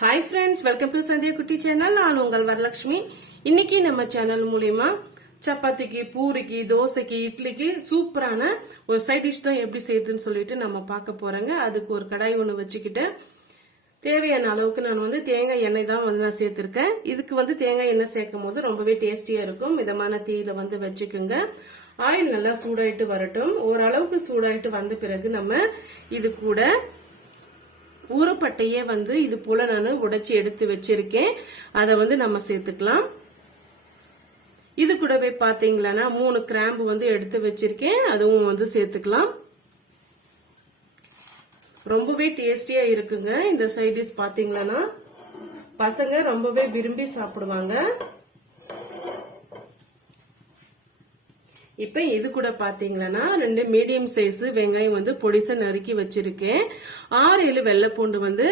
Hi friends welcome to Sandhya Kutty channel நான் உங்கள் வரலட்சுமி. இன்னைக்கு நம்ம சேனல் மூலியமா சப்பாத்திக்கு பூரிக்கு தோசைக்கு இட்லிக்கு சூப்பரான ஒரு சைட் டிஷ் தான் எப்படி செய்யுதுன்னு சொல்லிட்டு நம்ம பார்க்க போறோங்க. அதுக்கு ஒரு கடாய் ஒன்று வச்சுக்கிட்டு தேவையான அளவுக்கு நான் வந்து தேங்காய் எண்ணெய் தான் வந்து நான் சேர்த்துருக்கேன். இதுக்கு வந்து தேங்காய் எண்ணெய் சேர்க்கும் போது ரொம்பவே டேஸ்டியா இருக்கும். மிதமான தீயில வந்து வச்சுக்கோங்க. ஆயில் நல்லா சூடாயிட்டு வரட்டும். ஓரளவுக்கு சூடாயிட்டு வந்த பிறகு நம்ம இது கூட ஊறப்பட்டையே வந்து இது போல நான் உடைச்சி எடுத்து வச்சிருக்கேன். அதை வந்து நம்ம சேர்த்துக்கலாம். இது கூடவே பாத்தீங்களான்னா மூணு கிராம்பு வந்து எடுத்து வச்சிருக்கேன். அதுவும் வந்து சேர்த்துக்கலாம். ரொம்பவே டேஸ்டியா இருக்குங்க. இந்த சைட் டிஷ் பசங்க ரொம்பவே விரும்பி சாப்பிடுவாங்க. இப்ப இது கூட பாத்தீங்கன்னா ரெண்டு மீடியம் சைஸ் வெங்காயம் வந்து பொடிசை நறுக்கி வச்சிருக்கேன். ஆறு ஏழு வெள்ளைப்பூண்டு வந்து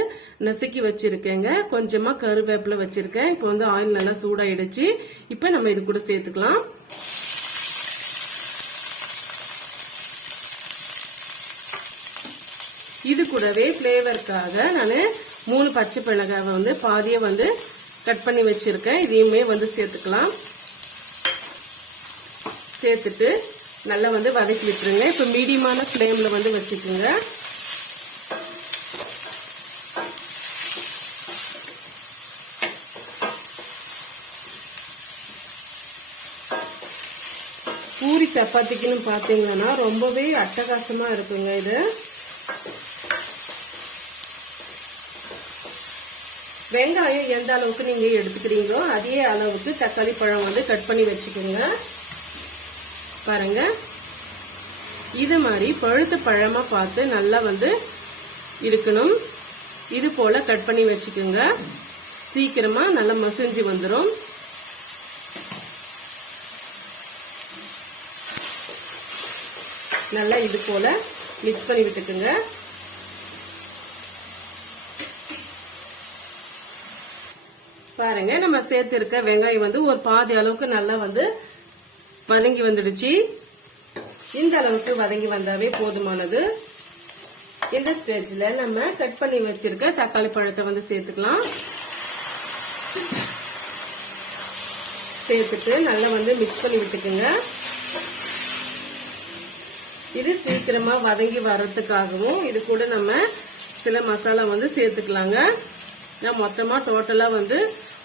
நசுக்கி வச்சிருக்கேங்க. கொஞ்சமா கருவேப்பிலை வச்சிருக்கேன். இப்ப வந்து ஆயில் நல்லா சூடாயிடுச்சு. இப்ப நம்ம இது கூட சேர்த்துக்கலாம். இது கூடவே ஃப்ளேவருக்காக நான் மூணு பச்சை மிளகாவை வந்து பாதியை வந்து கட் பண்ணி வச்சிருக்கேன். இதையுமே வந்து சேர்த்துக்கலாம். சேர்த்துட்டு நல்லா வந்து வதக்கி விட்டுருங்க. இப்போ மீடியமான ஃப்ளேமில் வந்து வச்சுக்கோங்க. பூரி சப்பாத்திக்குன்னு பார்த்தீங்கன்னா ரொம்பவே அட்டகாசமாக இருக்குங்க இது. வெங்காயம் எந்த அளவுக்கு நீங்கள் எடுத்துக்கிறீங்களோ அதே அளவுக்கு தக்காளி பழம் வந்து கட் பண்ணி வச்சுக்கோங்க. பாருங்க. இது மாதிரி பழுத்த பழமா பார்த்து நல்லா வந்து இருக்கணும். இது போல கட் பண்ணி வச்சுக்கோங்க. சீக்கிரமா நல்லா மசிஞ்சு வந்துடும் நல்லா இது போல மிக்ஸ் பண்ணி விட்டுக்குங்க. பாருங்க நம்ம சேர்த்து இருக்க வெங்காயம் வந்து ஒரு பாதி அளவுக்கு நல்லா வந்து வதங்கி வந்துடுச்சு. இந்த அளவுக்கு வதங்கி வந்தாவே போதுமானது. இந்த ஸ்டேஜ்ல நம்ம கட் பண்ணி வச்சிருக்க தக்காளி பழத்தை வந்து சேர்த்துக்கலாம். சேர்த்துட்டு நல்லா வந்து மிக்ஸ் பண்ணி விட்டுக்குங்க. இது சீக்கிரமா வதங்கி வர்றதுக்காகவும் இது கூட நம்ம சில மசாலா வந்து சேர்த்துக்கலாங்க. நான் மொத்தமா டோட்டலா வந்து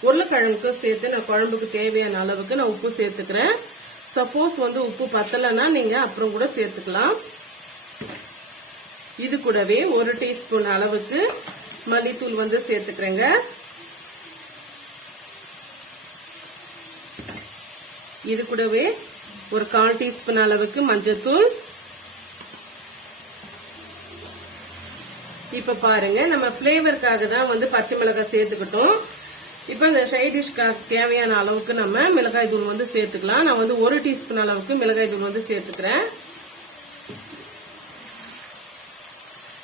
உருளைக்கிழங்குக்கும் சேர்த்து நான் குழம்புக்கு தேவையான அளவுக்கு நான் உப்பு சேர்த்துக்கிறேன். சப்போஸ் வந்து உப்பு பத்தலைன்னா நீங்கள் அப்புறம் கூட சேர்த்துக்கலாம். இது கூடவே ஒரு டீஸ்பூன் அளவுக்கு மல்லித்தூள் வந்து சேர்த்துக்கிறேங்க. இது கூடவே ஒரு கால் டீஸ்பூன் அளவுக்கு மஞ்சத்தூள். இப்ப பாருங்க நம்ம பிளேவருக்காக தான் வந்து பச்சை மிளகாய் சேர்த்துக்கிட்டோம். இப்போ இந்த சைட் டிஷ்க்கு தேவையான அளவுக்கு நம்ம மிளகாய் தூள் வந்து சேர்த்துக்கலாம். நான் வந்து ஒரு டீஸ்பூன் அளவுக்கு மிளகாய் தூள் வந்து சேர்த்துக்கிறேன்.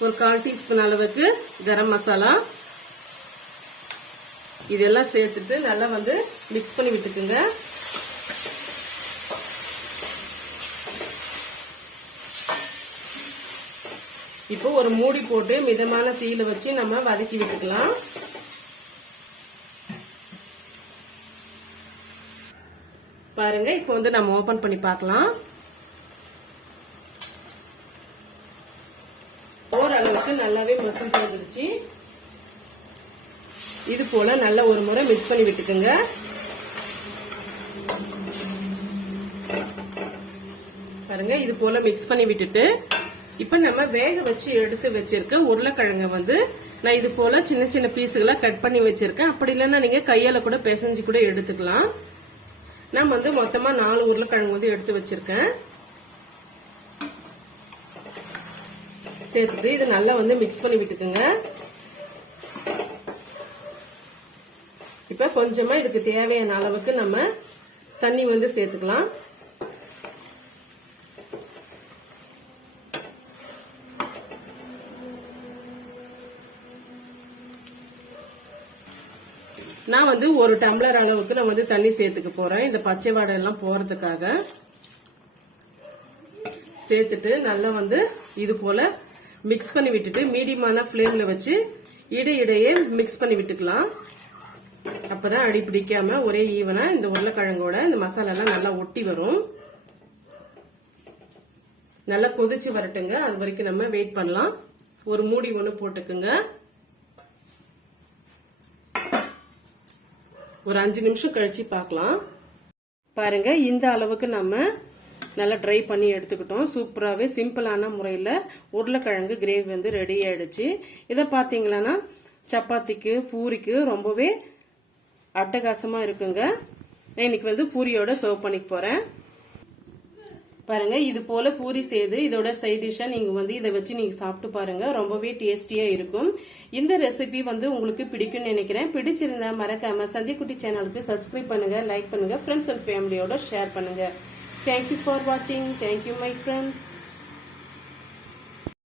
ஒரு கால் டீஸ்பூன் அளவுக்கு கரம் மசாலா. இதெல்லாம் சேர்த்துட்டு நல்லா வந்து மிக்ஸ் பண்ணி விட்டுக்குங்க. இப்போ ஒரு மூடி போட்டு மிதமான தீயில வச்சு நம்ம வதக்கி விட்டுக்கலாம். பாருங்க இப்போ வந்து நம்ம ஓபன் பண்ணி பார்க்கலாம். ஓரளவுக்கு நல்லாவே மசிஞ்சு வந்துருச்சு இது போல நல்ல ஒரு முறை மிக்ஸ் பண்ணி விட்டுக்குங்க. பாருங்க இது போல மிக்ஸ் பண்ணி விட்டுட்டு இப்ப நம்ம வேக வச்சு எடுத்து வச்சிருக்க உருளைக்கிழங்க வந்து நான் இது போல சின்ன சின்ன பீஸுகளா கட் பண்ணி வச்சிருக்கேன். அப்படி இல்லைன்னா நீங்க கையால கூட பிசைஞ்சு கூட எடுத்துக்கலாம். நான் வந்து மொத்தமா நாலு உருளைக்கிழங்கு வந்து எடுத்து வச்சிருக்கேன். சேர்த்துட்டு இது நல்லா வந்து மிக்ஸ் பண்ணி விட்டுக்குங்க. இப்ப கொஞ்சமா இதுக்கு தேவையான அளவுக்கு நம்ம தண்ணி வந்து சேர்த்துக்கலாம். நான் வந்து ஒரு டம்ளர் அளவுக்கு நான் வந்து தண்ணி சேர்த்துக்க போறேன். இந்த பச்சை வாடை எல்லாம் போறதுக்காக சேர்த்துட்டு நல்லா வந்து இது போல மிக்ஸ் பண்ணி விட்டுட்டு மீடியமான ஃப்ளேம்ல வச்சு இடையிடையே மிக்ஸ் பண்ணி விட்டுக்கலாம். அப்பதான் அடி பிடிக்காம ஒரே ஈவனா இந்த உருளைக்கிழங்கோட இந்த மசாலா எல்லாம் நல்லா ஒட்டி வரும். நல்லா கொதிச்சு வரட்டுங்க. அது வரைக்கும் நம்ம வெயிட் பண்ணலாம். ஒரு மூடி ஒன்று போட்டுக்குங்க. ஒரு அஞ்சு நிமிஷம் கழிச்சு பார்க்கலாம். பாருங்க இந்த அளவுக்கு நம்ம நல்லா ட்ரை பண்ணி எடுத்துக்கிட்டோம். சூப்பராகவே சிம்பிளான முறையில் உருளைக்கிழங்கு கிரேவி வந்து ரெடி ஆயிடுச்சு. இதை பார்த்தீங்களன்னா சப்பாத்திக்கு பூரிக்கு ரொம்பவே அட்டகாசமாக இருக்குங்க. நான் இன்னைக்கு வந்து பூரியோட சர்வ் பண்ணிக்க போகிறேன் பாருங்க இது போல பூரி செய்து இதோட சைட் டிஷ்ஷா நீங்க வந்து இதை வச்சு நீங்க சாப்பிட்டு பாருங்க. ரொம்பவே டேஸ்டியா இருக்கும். இந்த ரெசிபி வந்து உங்களுக்கு பிடிக்கும்னு நினைக்கிறேன். பிடிச்சிருந்தா மறக்காம சந்திக்குட்டி சேனலுக்கு சப்ஸ்கிரைப் பண்ணுங்க லைக் பண்ணுங்க ஃப்ரெண்ட்ஸ் அண்ட் ஃபேமிலியோட ஷேர் பண்ணுங்க. தேங்க்யூ ஃபார் வாட்சிங் தேங்க்யூ மை ஃப்ரெண்ட்ஸ்